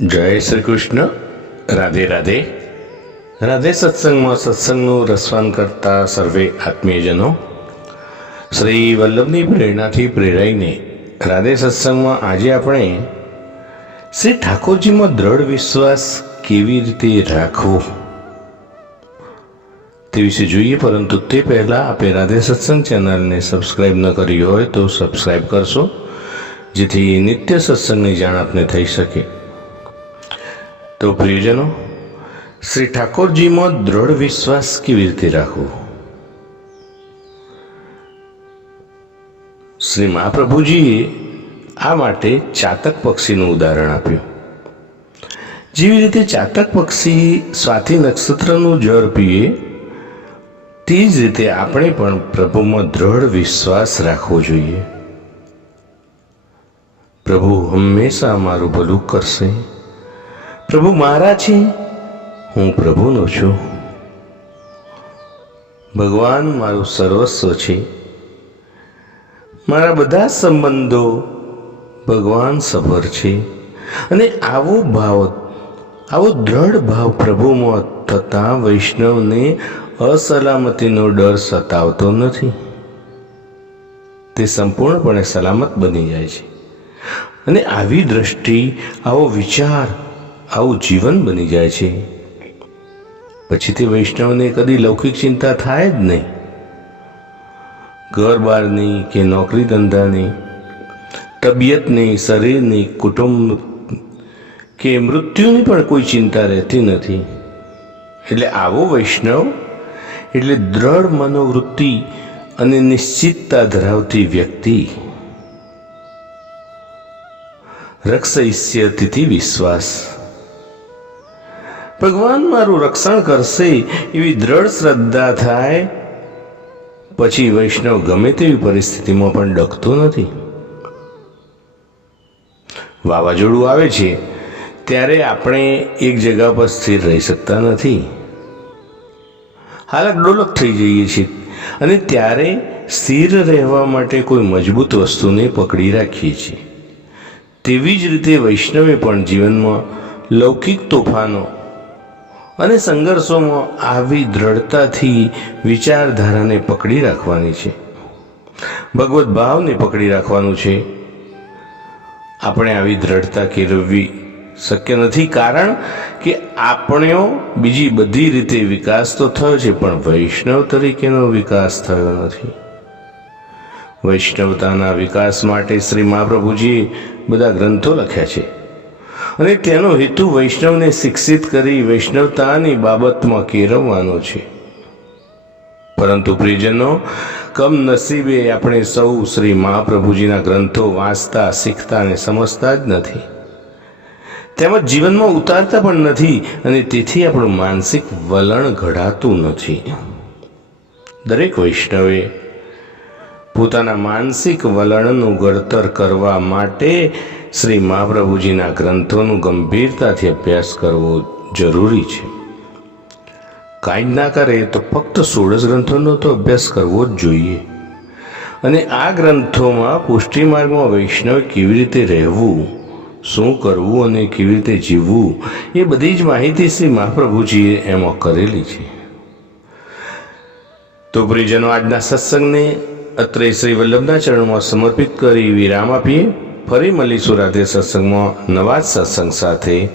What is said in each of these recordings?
જય શ્રી કૃષ્ણ. રાધે રાધે. રાધે સત્સંગમાં સત્સંગનું રસવાન કરતા સર્વે આત્મીયજનો. શ્રી વલ્લભની પ્રેરણાથી પ્રેરાઈને રાધે સત્સંગમાં આજે આપણે શ્રી ઠાકોરજીમાં દ્રઢ વિશ્વાસ કેવી રીતે રાખવો? તે વિશે જોઈએ, પરંતુ તે પહેલાં આપે રાધે સત્સંગ ચેનલને સબસ્ક્રાઈબ ન કરી હોય તો સબસ્ક્રાઈબ કરશો, જેથી નિત્ય સત્સંગની જાણ આપને થઈ શકે. તો પ્રિયજનો, શ્રી ઠાકોરજીમાં દ્રઢ વિશ્વાસ કેવી રીતે રાખવો? શ્રી મહાપ્રભુજીએ આ માટે ચાતક પક્ષીનું ઉદાહરણ આપ્યું. જેવી રીતે ચાતક પક્ષી સ્વાતિ નક્ષત્રનું જળ પીએ, તે જ રીતે આપણે પણ પ્રભુમાં દ્રઢ વિશ્વાસ રાખવો જોઈએ. પ્રભુ હંમેશા અમારું ભલું કરશે. પ્રભુ મારા છે? હું પ્રભુનો છું. ભગવાન મારું સર્વસ્વ છે. મારા બધા સંબંધો ભગવાન સભર છે. અને આવો ભાવ આવો દ્રઢ ભાવ પ્રભુમાં થતાં વૈષ્ણવને અસલામતીનો ડર સતાવતો નથી. તે સંપૂર્ણપણે સલામત બની જાય છે. અને આવી દ્રષ્ટિ આવો વિચાર આવું જીવન બની જાય છે. પછી તે વૈષ્ણવને કદી લૌકિક ચિંતા થાય જ નહીં. ઘર બારની કે નોકરી ધંધાની તબિયતની, શરીરની, કુટુંબ કે મૃત્યુની પણ કોઈ ચિંતા રહેતી નથી. એટલે આવો વૈષ્ણવ, એટલે દ્રઢ મનોવૃત્તિ અને નિશ્ચિતતા ધરાવતી વ્યક્તિ. રક્ષયસ્ય તિથિ વિશ્વાસ. ભગવાન મારું રક્ષણ કરશે એવી દ્રઢ શ્રદ્ધા થાય. પછી વૈષ્ણવ ગમે તેવી પરિસ્થિતિમાં પણ ડકતો નથી. વાવાઝોડું આવે છે, ત્યારે આપણે એક જગા પર સ્થિર રહી શકતા નથી. હાલક ડોલક થઈ જઈએ છીએ અને ત્યારે સ્થિર રહેવા માટે કોઈ મજબૂત વસ્તુને પકડી રાખીએ છીએ. તેવી જ રીતે વૈષ્ણવે પણ જીવનમાં લૌકિક તોફાનો અને સંઘર્ષોમાં આવી દ્રઢતાથી વિચારધારાને પકડી રાખવાની છે. ભગવત ભાવને પકડી રાખવાનું છે. આપણે આવી દ્રઢતા કેળવવી શક્ય નથી. કારણ કે આપણો બીજી બધી રીતે વિકાસ તો થયો છે, પણ વૈષ્ણવ તરીકેનો વિકાસ થયો નથી. વૈષ્ણવતાના વિકાસ માટે શ્રી મહાપ્રભુજીએ બધા ગ્રંથો લખ્યા છે. અને તેનો હેતુ વૈષ્ણવને શિક્ષિત કરી વૈષ્ણવતાની બાબતમાં કેળવવાનો છે. પરંતુ પ્રિયજનો, કમનસીબે આપણે સૌ શ્રી મહાપ્રભુજીના ગ્રંથો વાંચતા, શીખતા અને સમજતા જ નથી. તેમજ જીવનમાં ઉતારતા પણ નથી અને તેથી આપણું માનસિક વલણ ઘડાતું નથી. દરેક વૈષ્ણવે પોતાના માનસિક વલણનું ઘડતર કરવા માટે શ્રી મહાપ્રભુજીના ગ્રંથોનું ગંભીરતાથી અભ્યાસ કરવો જરૂરી છે. કાંઈ ના કરે તો ફક્ત સોળસ ગ્રંથોનો તો અભ્યાસ કરવો જ જોઈએ. અને આ ગ્રંથોમાં પુષ્ટિ માર્ગમાં વૈષ્ણવ કેવી રીતે રહેવું, શું કરવું અને કેવી રીતે જીવવું, એ બધી જ માહિતી શ્રી મહાપ્રભુજીએ એમાં કરેલી છે. તો પ્રિયજનો, આજના સત્સંગને અત્રે શ્રી વલ્લભના ચરણમાં સમર્પિત કરી વિરામ આપીએ. ફરી મળીશું રાધે સત્સંગમાં નવા જ સત્સંગ સાથે.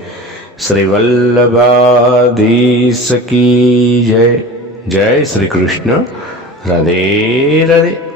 શ્રી વલ્લભાધીશ કી જય. જય શ્રી કૃષ્ણ. રાધે રાધે.